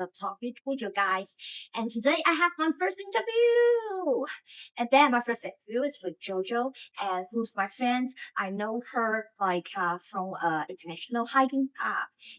the topic with you guys. And today I have my first interview. And then my first interview is with JoJo, and who's my friend. I know her from international hiking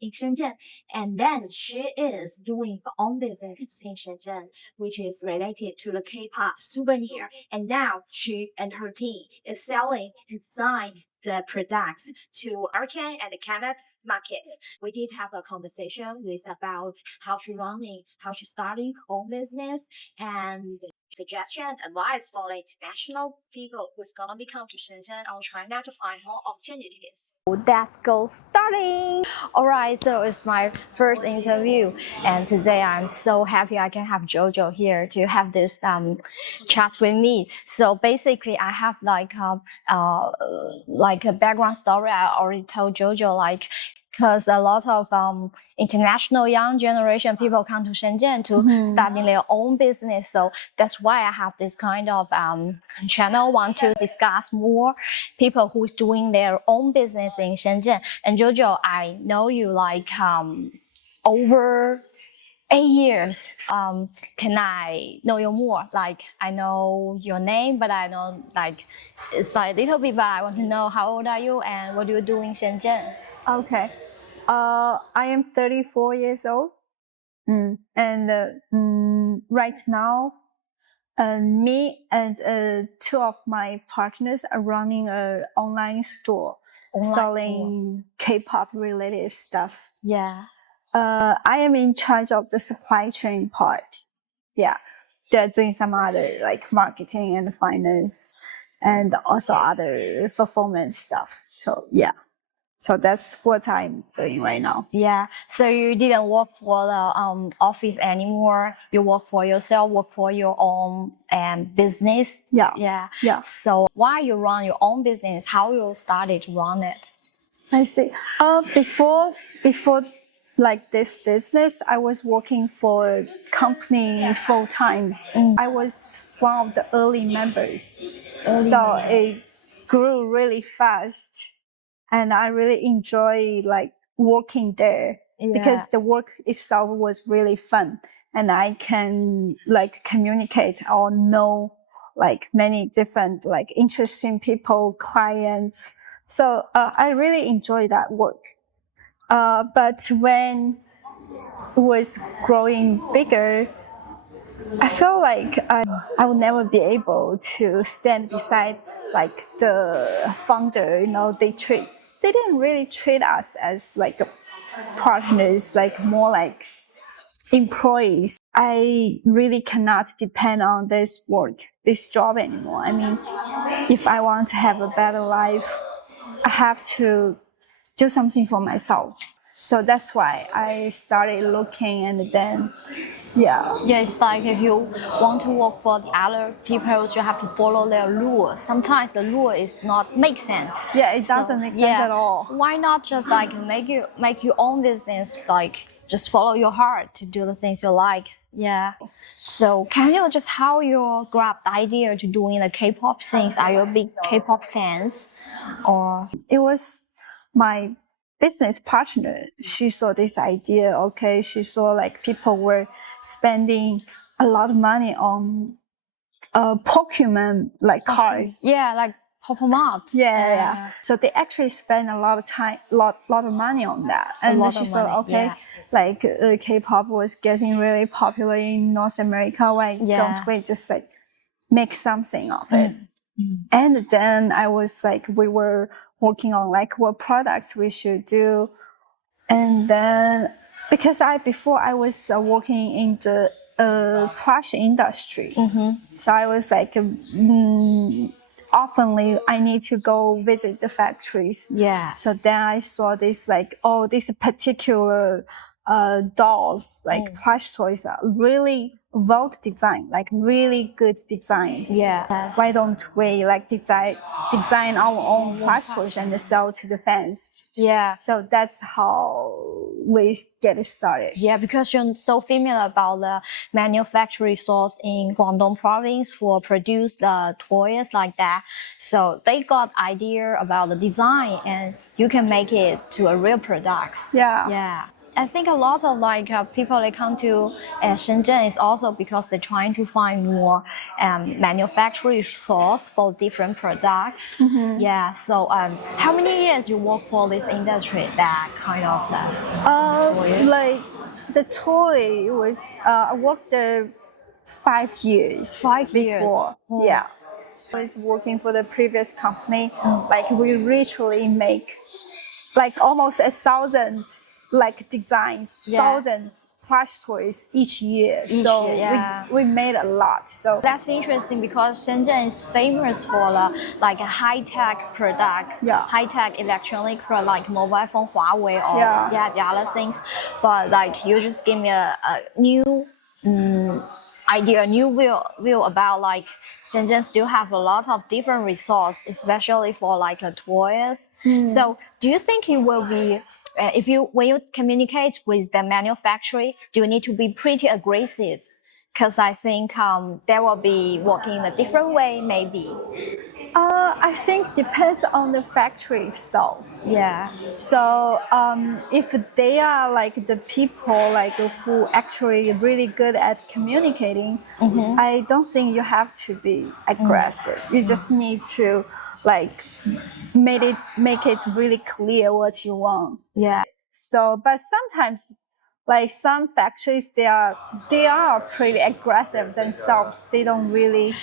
in Shenzhen. And then she is doing her own business in Shenzhen, which is related to the K-pop souvenir. And now she and her team is selling and design the products to American and Canada markets. We did have a conversation with about how she running, how she starting her own business, and suggestion, advice for the international people who's gonna be come to Shenzhen or China to find more opportunities. Let's go starting. Alright, so it's my first interview, and today I'm so happy I can have JoJo here to have this chat with me. So basically, I have like a background story. I already told JoJo because a lot of international young generation people come to Shenzhen to starting their own business. So that's why I have this kind of channel, want to discuss more people who's doing their own business in Shenzhen. And JoJo, I know you over 8 years. Can I know you more? I know your name, but I know it's a little bit, but I want to know how old are you and what do you do in Shenzhen? Okay. I am 34 years old. And right now, me and two of my partners are running an online store selling K-pop related stuff. Yeah. I am in charge of the supply chain part. Yeah. They're doing some other marketing and finance and also other fulfillment stuff. So yeah. So that's what I'm doing right now. Yeah. So you didn't work for the office anymore. You work for yourself, work for your own business. Yeah. Yeah. Yeah. So why you run your own business? How you started to run it? I see. Before this business, I was working for a company full time. I was one of the early members. So it grew really fast. And I really enjoy working there because the work itself was really fun, and I can communicate or know many different interesting people, clients. So I really enjoy that work. But when it was growing bigger, I feel like I will never be able to stand beside the founder. They didn't really treat us as partners, more like employees. I really cannot depend on this job anymore. I mean, if I want to have a better life, I have to do something for myself. So that's why I started looking, and then yeah, it's like if you want to work for the other people, you have to follow their rules. Sometimes the rule is not make sense. Yeah, it doesn't make sense at all. So why not just make your own business, just follow your heart to do the things you like. Yeah. So can you just how you grab the idea to doing the K-pop things? Are you big K-pop fans, or it was my business partner? She saw this idea. Okay, she saw people were spending a lot of money on Pokemon cars. Yeah, like Mart. Yeah. So they actually spend a lot of time, lot of money on that. And she saw K-pop was getting really popular in North America. Why don't we just make something of it? And then I was we were working on what products we should do. And then because before I was working in the plush industry. So I was oftenly I need to go visit the factories. Yeah. So then I saw this this particular dolls, plush toys are really well designed, really good design. Yeah. Why don't we design our own plush toys and sell to the fans? Yeah. So that's how we get started. Yeah, because you're so familiar about the manufacturing source in Guangdong province for produce the toys like that. So they got idea about the design and you can make it to a real product. Yeah. Yeah. I think a lot of like people they come to Shenzhen is also because they're trying to find more manufacturing source for different products. Yeah. So how many years you work for this industry? That kind of Like the toy was I worked there 5 years 5 years. before. Yeah. I was working for the previous company. Like we literally make like almost 1,000 like designs, Yeah. 1,000 plush toys each year. Year, yeah. we made a lot. So That's interesting because Shenzhen is famous for like a high-tech product, Yeah. high-tech electronic product like mobile phone, Huawei, or Yeah. the other things. But like you just give me a new idea, a new view about like Shenzhen still have a lot of different resources, especially for like toys. So do you think it will be if you when you communicate with the manufacturer, do you need to be pretty aggressive? Because I think they will be working in a different way, maybe. I think depends on the factory itself. Yeah. So if they are like the people like who actually really good at communicating, I don't think you have to be aggressive. You just need to like make it really clear what you want. Yeah. So, but sometimes, like some factories, they are pretty aggressive themselves. They don't really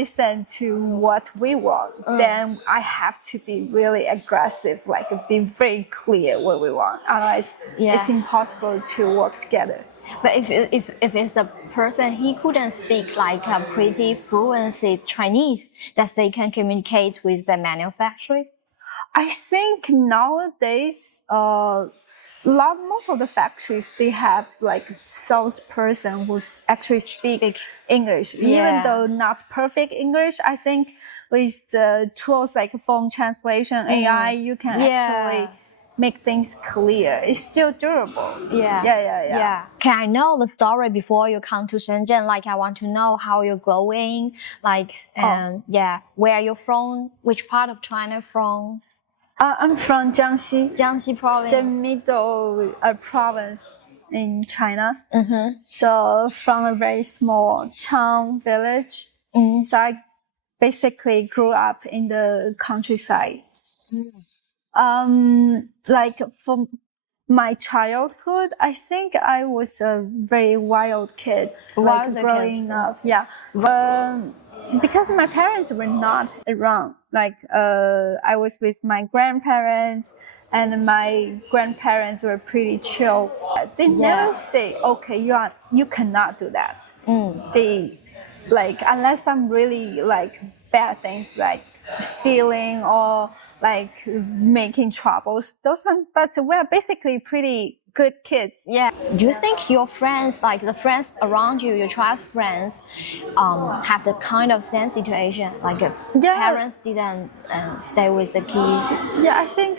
listen to what we want. Then I have to be really aggressive, like be very clear what we want. Otherwise, it's impossible to work together. But if it's a person he couldn't speak like a pretty fluency Chinese, that they can communicate with the manufacturer. I think nowadays, most of the factories they have like salesperson who actually speak English, even though not perfect English. I think with the tools like phone translation, AI, you can actually make things clear. It's still durable. Yeah. Can I know the story before you come to Shenzhen? Like I want to know how you're going, like where you're from, which part of China from? I'm from Jiangxi. Jiangxi province. The middle province in China. So from a very small town village. So I basically grew up in the countryside. Like from my childhood, I think I was a very wild kid. Growing up. Yeah. Because my parents were not around. Like I was with my grandparents, and my grandparents were pretty chill. They never say, "Okay, you cannot do that." They like unless I'm really like bad things like stealing or like making troubles. But we're basically pretty good kids. Yeah. Do you think your friends, like the friends around you, your child friends, have the kind of same situation? Like parents didn't stay with the kids? Yeah, I think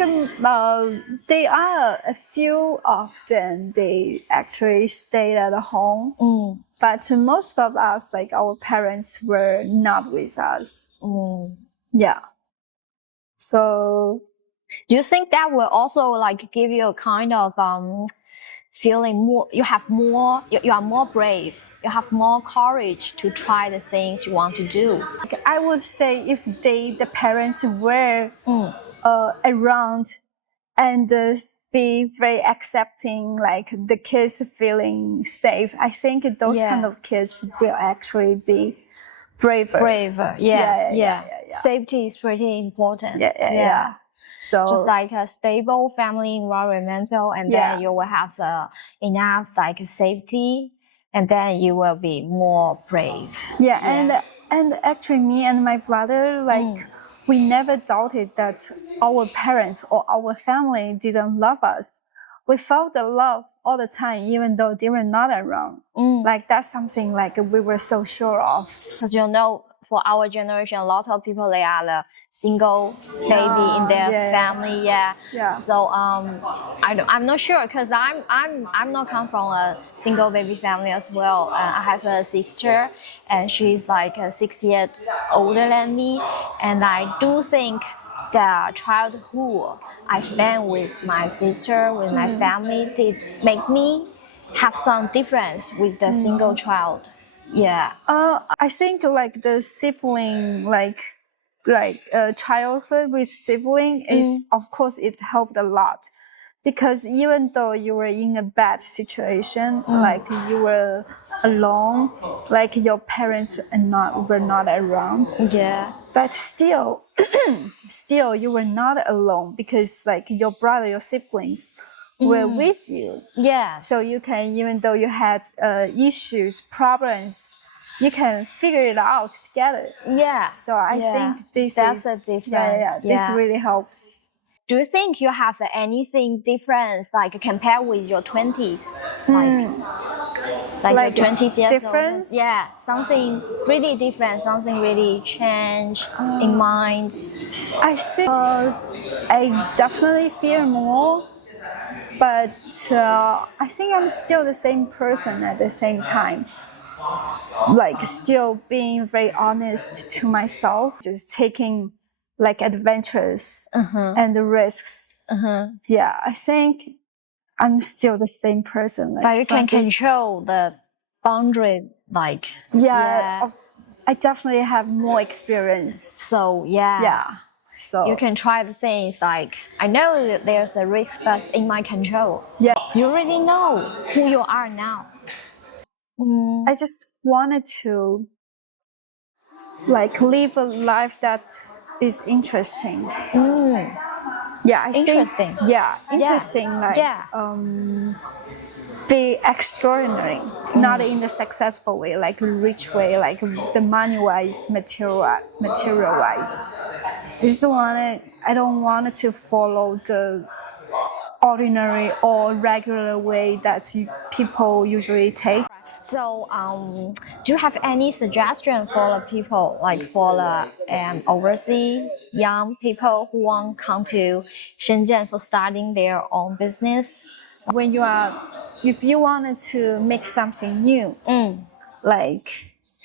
they are a few of them. They actually stayed at home. But most of us, like our parents, were not with us. Yeah. So, do you think that will also like give you a kind of feeling more? You are more brave. You have more courage to try the things you want to do. I would say if the parents were around and be very accepting, like the kids feeling safe, I think those kind of kids will actually be braver. Yeah. Safety is pretty important. Yeah. So just like a stable family environmental, and then you will have enough like safety, and then you will be more brave. Yeah. And actually me and my brother, like we never doubted that our parents or our family didn't love us. We felt the love all the time, even though they were not around. Like that's something like we were so sure of. Because for our generation, a lot of people they are the single baby in their family. So I'm not sure because I'm not come from a single baby family as well. I have a sister, and she's like 6 years older than me, and I do think the childhood I spent with my sister, with my family, did make me have some difference with the single child. Yeah. I think like the sibling, childhood with sibling is, of course, it helped a lot, because even though you were in a bad situation, like you were alone, like your parents were not around, Yeah. but still, still you were not alone, because like your brother, your siblings were with you. Yeah. So you can, even though you had issues, problems, you can figure it out together. Yeah. So I think that's a difference. This really helps. Do you think you have anything different, like compared with your 20s? Like your 20s years difference? old? Yeah, something really different, something really changed in mind. I think I definitely fear more, but I think I'm still the same person at the same time. Like still being very honest to myself, just taking like adventures and risks. Yeah, I think I'm still the same person. Like, but you can control the boundary, like I definitely have more experience. So yeah. So you can try the things like, I know that there's a risk, but it's in my control. Yeah. Do you really know who you are now? I just wanted to like live a life that is interesting. Yeah, I Interesting. think, interesting. Be extraordinary, not in the successful way, like rich way, like the money wise, material wise. I don't want to follow the ordinary or regular way that people usually take. So, do you have any suggestion for the people, like for the overseas young people who want to come to Shenzhen for starting their own business? If you wanted to make something new, like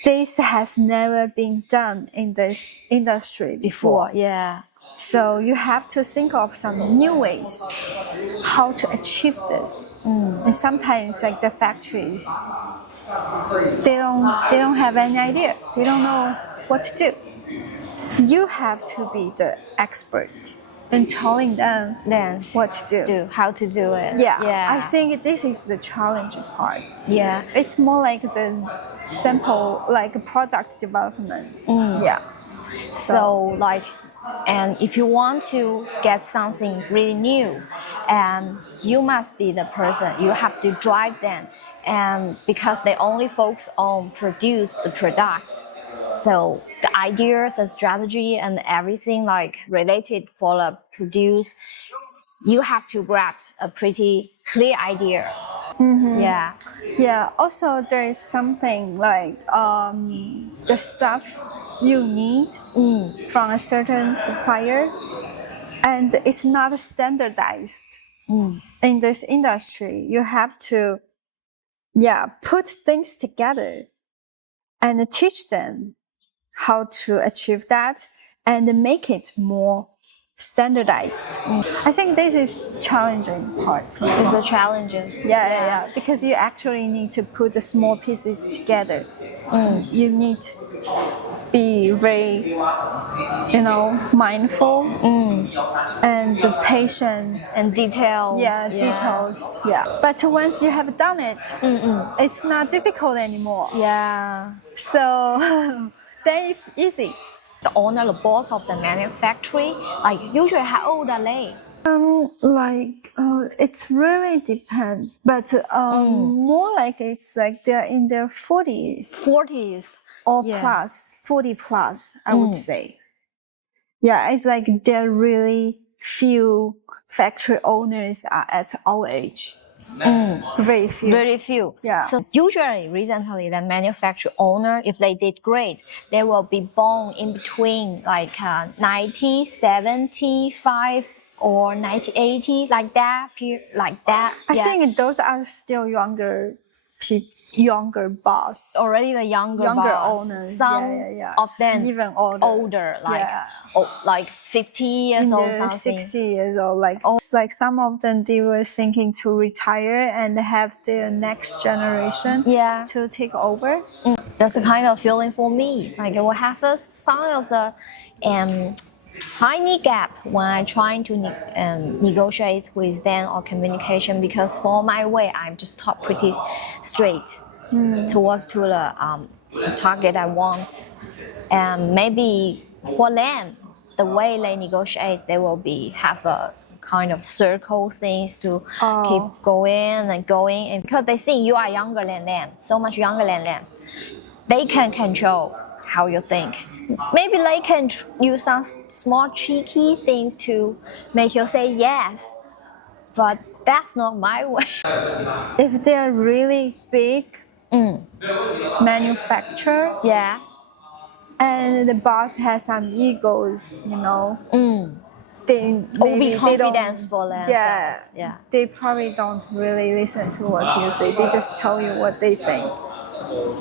this has never been done in this industry before. Yeah. So you have to think of some new ways how to achieve this. And sometimes like the factories, they don't have any idea. They don't know what to do. You have to be the expert in telling them Then what to do. How to do it. Yeah. I think this is the challenging part. Yeah. It's more like the simple like product development. Yeah. So like, and if you want to get something really new, you must be the person. You have to drive them, and because they only focus on produce the products. So the ideas, the strategy, and everything like related for the produce, you have to grab a pretty clear idea. Yeah. Yeah. Also, there is something like the stuff you need from a certain supplier, and it's not standardized in this industry. You have to, put things together and teach them how to achieve that and make it more standardized. I think this is challenging part. It's a challenging. Yeah. Because you actually need to put the small pieces together. You need to be very, mindful and patience And details. Details. Yeah. But once you have done it, it's not difficult anymore. Yeah. So then it's easy. The owner, the boss of the manufacturing, like usually how old are they? It really depends, but more like it's like they're in their 40s. 40s. Or plus, 40 plus, I would say. Yeah, it's like there are really few factory owners are at our age. Very few. Very few. Yeah. So usually, recently, the manufacturer owner, if they did great, they will be born in between like 1975 or 1980, like that. I think those are still younger younger boss. Already the younger boss. owners. Some of them even older, like 50 years in old, their something. 60 years old. Like some of them, they were thinking to retire and have their next generation to take over. That's the kind of feeling for me. Like I will have a sign of the tiny gap when I trying to negotiate with them or communication, because for my way I'm just talk pretty straight towards to the target I want, and maybe for them the way they negotiate, they will have a kind of circle things to keep going and going, and because they think you are younger than them, so much younger than them, they can control how you think. Maybe they can use some small cheeky things to make you say yes, but that's not my way. If they're really big manufacturer, and the boss has some egos, they maybe Overconfidence for themselves. They probably don't really listen to what you say. They just tell you what they think.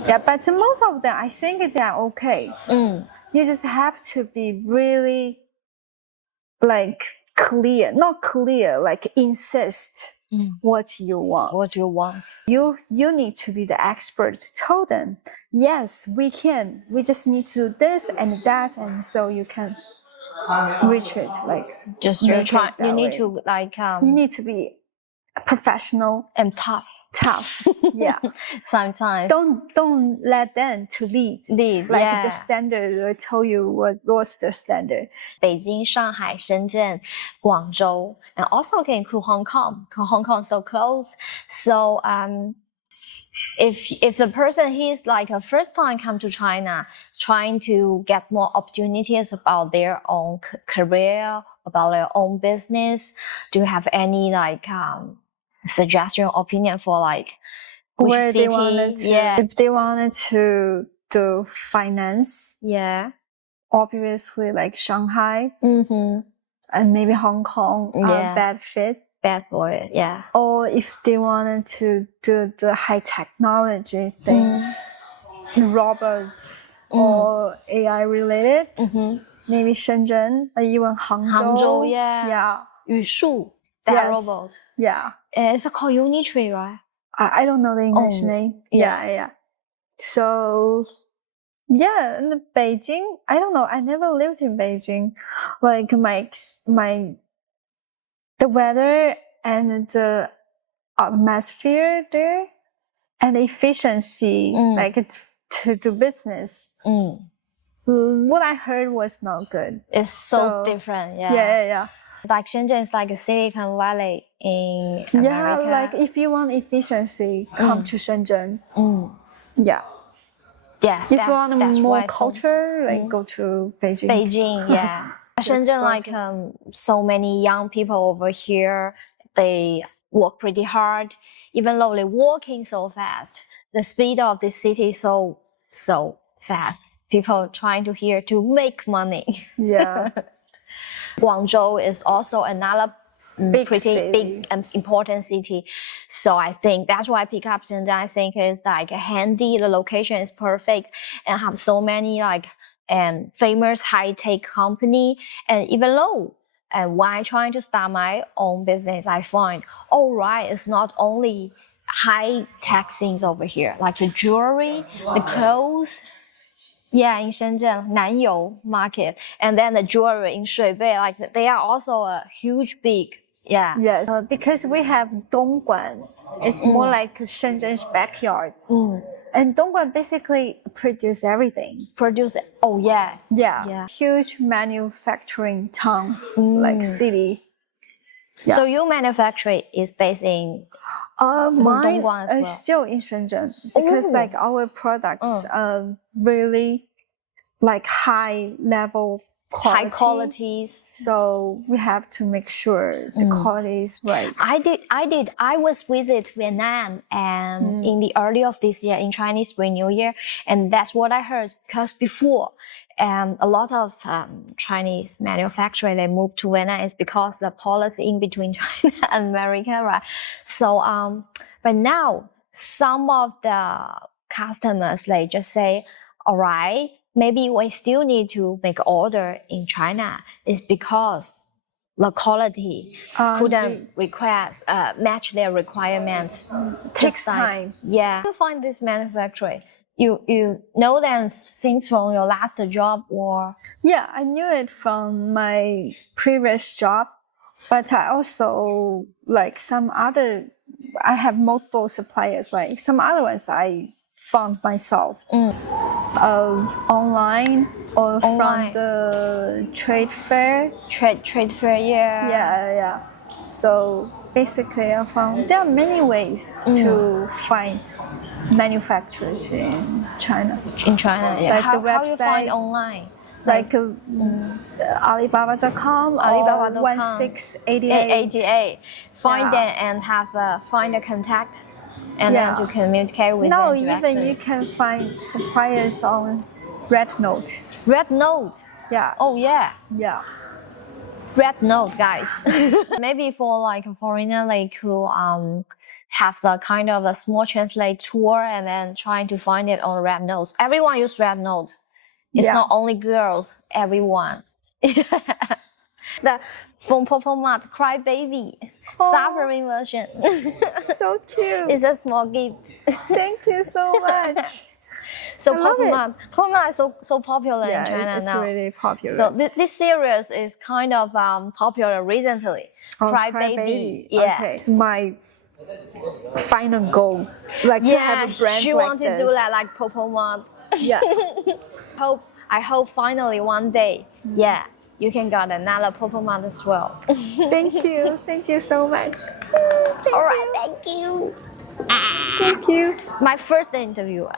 Yeah, but most of them, I think they're okay. You just have to be really like clear, not clear, like insist what you want. What you want. You need to be the expert to tell them, yes, we can. We just need to do this and that, and so you can reach it. Like just you try. You need to you need to be professional and tough. Yeah. Sometimes don't let them to lead like the standard will tell you what's the standard. 北京、上海、深圳、广州 and also can include Hong Kong. Hong Kong is so close. So if the person he's like a first time come to China, trying to get more opportunities about their own career, about their own business, do you have any suggestion or opinion for which where city? They wanted to, if they wanted to do finance, obviously like Shanghai and maybe Hong Kong are bad fit. Bad for it, Or if they wanted to do the high technology things, robots or AI related, maybe Shenzhen or even Hangzhou. 语数, that robot. It's called Unitree, right? I don't know the English name. So, in Beijing, I don't know. I never lived in Beijing. Like the weather and the atmosphere there and the efficiency, to do business. What I heard was not good. It's so different. Like Shenzhen is like a Silicon Valley in America. Yeah, like if you want efficiency, come to Shenzhen. If you want more culture, go to Beijing. Beijing, Shenzhen, so many young people over here, they work pretty hard, even though they're walking so fast. The speed of the city is so fast. People trying to make money. Guangzhou is also another big and important city. So I think that's why I pick up Shenzhen. I think is handy. The location is perfect and have so many famous high-tech company. And even though when I trying to start my own business, I find it's not only high-tech things over here, like the jewelry, the clothes. In Shenzhen, Nanyou market, and then the jewelry in Shuibei, they are also a huge big. Yes, because we have Dongguan. It's more like Shenzhen's backyard. And Dongguan basically produce everything. Huge manufacturing town, like city. So your manufacturing is based in mine Dongguan as well? Still in Shenzhen because our products are really high level quality. High qualities. So we have to make sure the quality is right. I was visit Vietnam and in the early of this year in Chinese Spring New Year, and that's what I heard because before a lot of Chinese manufacturing they moved to Vietnam is because the policy in between China and America, right? So but now some of the customers, they just say, all right, maybe we still need to make order in China. It's because the quality couldn't match their requirements. Takes time. Yeah. You find this manufacturer, you know them since from your last job or? Yeah, I knew it from my previous job, but I also like some other. I have multiple suppliers, right? Some other ones I found myself online or from the trade fair. Trade fair, yeah. Yeah. So basically, I found there are many ways to find manufacturers in China. In China, yeah. Like how, the website. How you find online? Like Alibaba.com or 1688. Find them and find a contact, and then to communicate with now them directly. even you can find suppliers on Red Note. Red Note. Yeah. Oh yeah. Yeah. Red Note, guys. Maybe for like a foreigner like who have the kind of a small translate tour and then trying to find it on Red Note. Everyone use Red Note. It's not only girls, everyone. The from Mart Cry Baby suffering version. So cute. It's a small gift. Thank you so much. So Mart is so popular in China now. It's really popular. So this series is kind of popular recently. Cry Baby. Yeah. Okay. It's my final goal. Like to have a brand she like wanted this. to do that like Mart. Yeah. I hope finally one day, you can get another Mart as well. Thank you. Thank you so much. All right, thank you. Thank you. My first interview.